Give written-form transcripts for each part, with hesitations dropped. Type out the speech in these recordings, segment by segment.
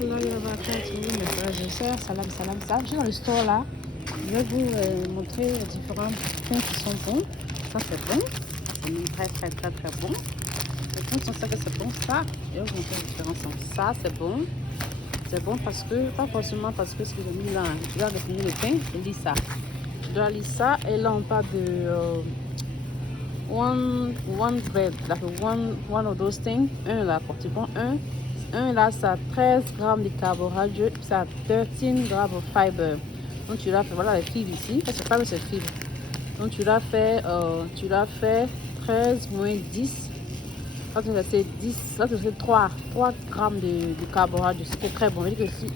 Là, il va faire le frère, salam, salam, salam. Je suis dans le store là. Je vais vous montrer les différents pains qui sont bons. Ça, c'est bon. C'est même très, très, très, très bon. Les pains sont ça que c'est bon. Ça, je vais vous montrer la différence. Ça, c'est bon. C'est bon parce que, pas forcément parce que ce que j'ai mis là. Tu dois définir le pain, je lis ça. Tu dois lire ça. Et là, on parle de one bread, like one of those things. Un là, quand tu prends un là, ça a 13 grammes de carbohydrates, ça a 13 grammes de fibre. Donc tu l'as fait, voilà les fibres ici, parce que fibre c'est fibre. Donc tu l'as fait 13 moins 10. Là tu fait 10, là tu fait 3 grammes de carbohydrates, ce qui est très bon. Je veux dire que si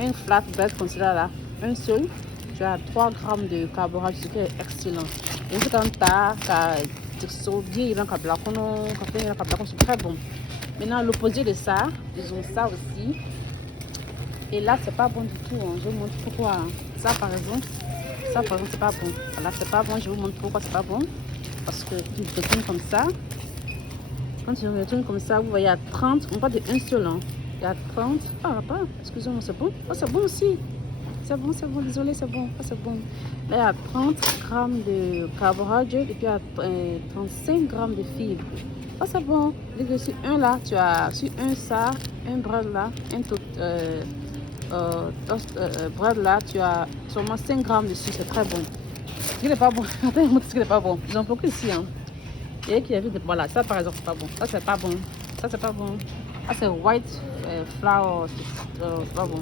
un flat bread comme cela là, un seul, tu as 3 grammes de carbohydrates, ce qui est excellent. Et c'est quand tu as bien, c'est très bon. Maintenant, l'opposé de ça, ils ont ça aussi. Et là, c'est pas bon du tout. Hein. Je vous montre pourquoi. Hein. Ça, par exemple, c'est pas bon. Voilà, c'est pas bon. Je vous montre pourquoi c'est pas bon. Parce que tu retournes comme ça. Quand tu retournes comme ça, vous voyez, il y a 30. On parle de un seul. Hein. Il y a 30. Ah, pas. Excusez-moi, c'est bon. Ah, c'est bon aussi. C'est bon. Désolé, c'est bon. Ah, c'est bon. Là, il y a 30 grammes de carbohydrates et puis il y a 35 grammes de fibres. Ah, c'est bon. Dès que sur un là, tu as sur un ça, un bread là, un tout bread là, tu as seulement 5 grammes de sucre. C'est très bon. Il n'est pas bon. Attends, ce qui n'est pas bon. Ils ont beaucoup ici. Hein. Et qui a vu, voilà, ça par exemple, c'est pas bon. Ça, c'est pas bon. Ça, c'est pas bon. Ça, c'est white flour. C'est pas bon.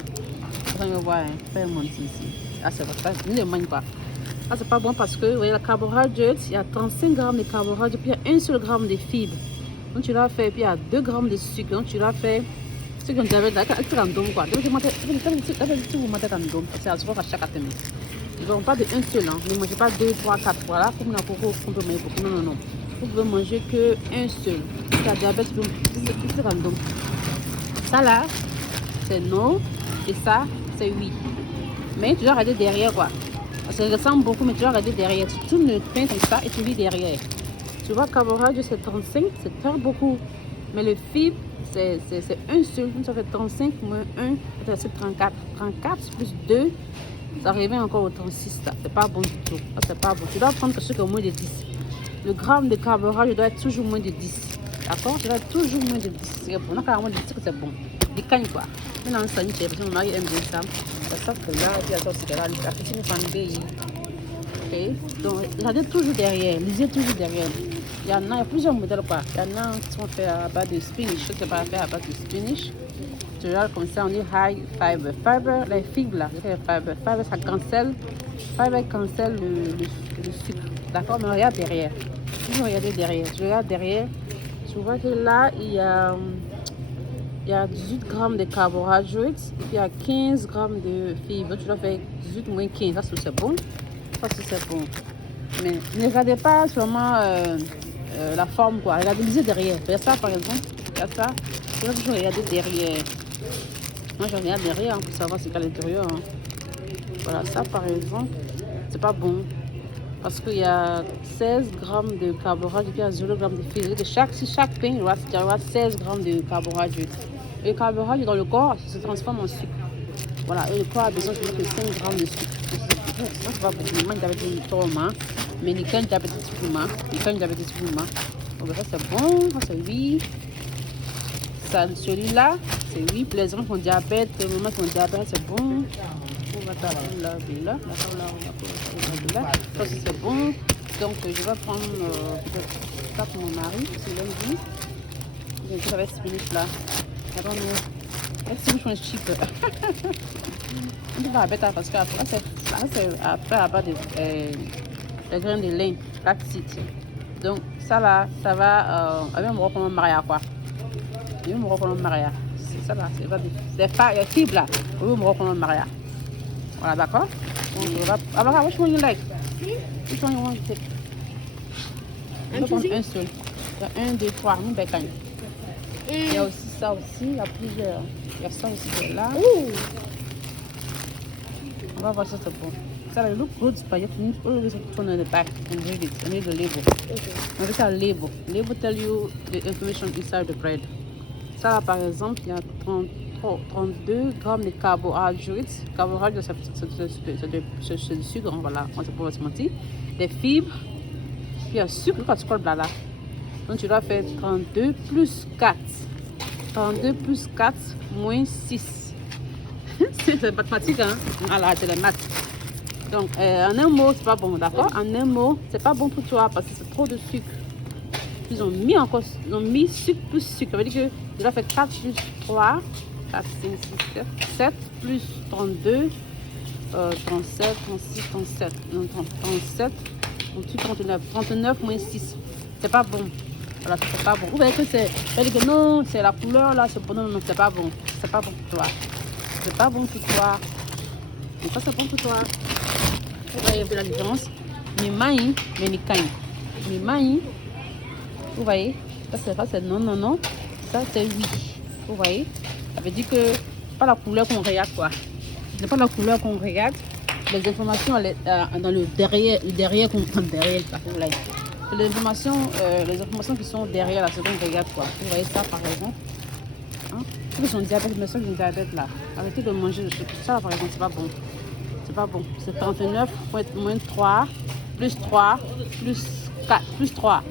Vous allez voir, faire monter ici. Ah, c'est bon. Ça, ne le mange pas. Ah, c'est pas bon parce que, vous voyez, la carbohydrate, il y a 35 grammes de carbohydrate, puis il y a 1 seul gramme de fibres. Donc, tu l'as fait, puis il y a 2 grammes de sucre. Donc, tu l'as fait, ce qu'on diabète, là, c'est un don, quoi. Donc, vous mettez un don, c'est à chaque chaque atteinte. Ils ne vont pas de un seul, hein. Ne mangez pas 2, 3, 4, voilà, comme on a beaucoup, non. Vous pouvez manger que un seul. Si tu as diabète, c'est un don. Ça, là, c'est non, et ça, c'est oui. Mais tu dois regarder derrière, quoi. Ça ressemble beaucoup, mais tu dois regarder derrière. Tu tournes le pain comme ça et tu lis derrière. Tu vois, carbohydrate, c'est 35, c'est très beaucoup. Mais le fibre, c'est un seul. Donc, ça fait 35 moins 1, c'est 34. 34 plus 2, ça revient encore au 36. C'est pas bon du tout. C'est pas bon. Tu dois prendre quelque chose qui est au moins de 10. Le gramme de carbohydrate doit être toujours moins de 10. D'accord? Tu dois être toujours moins de 10. C'est bon. Donc, à moins de 10, c'est bon. Des cannes, quoi. Maintenant, ça, parce que mon mari aime bien ça. Ça, c'est là, et puis attends, c'est là. La petite famille. Ok? Donc, regardez toujours derrière. Lisez toujours derrière. Il y a plusieurs modèles, quoi. Il y en a qui sont faits à base de spinach. Je ne sais pas faire à base de spinach. Tu regardes comme ça, on dit high fiber. Fiber, les fibres là, fiber. Fiber, ça cancelle. Fiber cancelle le sucre. D'accord? Mais regarde derrière. Si vous regardez derrière, je regarde derrière, tu vois que là, il y a 18 grammes de carbohydrates et puis il y a 15 grammes de fibres. Tu dois faire 18 moins 15. Ça, c'est bon. Ça, c'est bon. Mais ne regardez pas seulement la forme, quoi. Regardez derrière. Regarde ça, par exemple. Regarde ça. Tu dois toujours regarder derrière. Moi, je regarde derrière pour savoir ce qu'il y a à l'intérieur. Hein. Voilà, ça, par exemple, c'est pas bon. Parce qu'il y a 16 grammes de carbohydrates et puis il y a 0 grammes de fibres. Si chaque pain, il y aura 16 grammes de carbohydrates. Et le carbohydrate dans le corps se transforme en sucre. Voilà, et le corps a besoin de 5 grammes de sucre. Moi, c'est pas beaucoup. Moi, j'avais dit trop, mais il y a diabète pour moi. Donc, ça, c'est bon. Ça, c'est oui. Ça, celui-là, c'est oui. Pour les gens qui ont diabète, les mamans qui ont diabète, c'est bon. On va taper là. Ça, c'est bon. Donc, je vais prendre peut-être ça pour mon mari, c'est lundi. Donc, ça va être spinach là. Let's see cheap. On va mettre parce qu'après, c'est après à bas de graines de lin, flaxseed. Donc, ça là, ça va. On va me reprendre Maria quoi. Je vais me reprendre Maria. C'est ça là, c'est pas les fibres là. On va me reprendre Maria. Voilà, d'accord? Donc, on va. Alors, which one you like? Which one you want to take? On va prendre un seul. Il y a 1, 2, 3, nous bécagne. Il y a aussi ça aussi, il y a plusieurs. Il y a ça aussi qui est là. On va voir si c'est bon. Ça, it looks good, but you have to always turn on the back and read it. And read the label. Okay. And this is a label. Label tell you the information inside the bread. Ça, là, par exemple, il y a 32 grammes de carbohydrates. Carbohydrates, c'est du sucre, hein, voilà, on ne peut pas se mentir. Des fibres, puis il y a sucre, quand tu colles là. Donc, tu dois faire 32 plus 4. 32 plus 4 moins 6. C'est mathématique, hein? Voilà, c'est les maths. Donc, en un mot, c'est pas bon, d'accord? En un mot, c'est pas bon pour toi parce que c'est trop de sucre. Ils ont mis sucre plus sucre. Ça veut dire que tu dois faire 4 plus 3, 4, 5, 6, 7, 7 plus 32, 37, 36, 37, non, 37, 38, 39, 39 moins 6. C'est pas bon. Voilà, c'est pas bon. Vous voyez que c'est. Elle dit que non, c'est la couleur là, c'est bon. Non, non, c'est pas bon. C'est pas bon pour toi. C'est pas bon pour toi. Mais ça, c'est bon pour toi. Vous voyez la différence? Mais maï, mais ni caïn. Mais maï, vous voyez? Ça, c'est non, non, non. Ça, c'est oui. Vous voyez? Ça veut dire que pas la couleur qu'on regarde, quoi. C'est pas la couleur qu'on regarde. Les informations dans le derrière qu'on prend derrière. Les informations qui sont derrière la seconde regarde, quoi. Vous voyez ça, par exemple? Hein? Ceux qui sont diabète, mais ceux qui ont diabète là, arrêtez de manger le sucre. Ça, là, par exemple, c'est pas bon. C'est pas bon. C'est 39 moins 3, plus 3, plus 4, plus 3.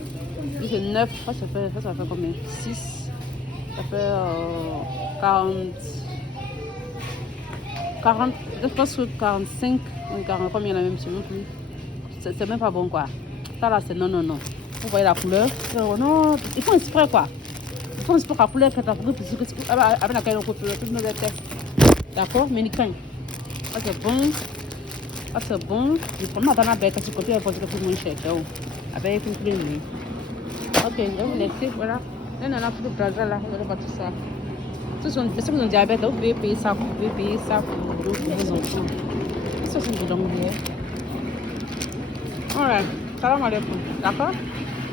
Plus 9, ça fait combien? 6. Ça fait 40, je pense que 45, 40, combien il y en a même, je sais même plus. C'est même pas bon, quoi. Ça là, c'est non, non, non. Vous voyez la couleur? Non, il faut exprès, quoi. Il faut exprès la couleur que tu as pris, avec laquelle on coupe tout le monde. D'accord? Mais nickel. Ça c'est bon. Ça c'est bon. Je prends ma banane avec un côté pour que tu moins cher. Avec une clé. Ok, je vais vous laisser. Voilà. Là, on a plus de plaza là. On va pas tout ça. Ceux qui ont diabète, vous pouvez payer ça. Vous pouvez payer ça pour vos enfants. Ça, c'est une bonne idée. Alright. Salam alaikum. D'accord?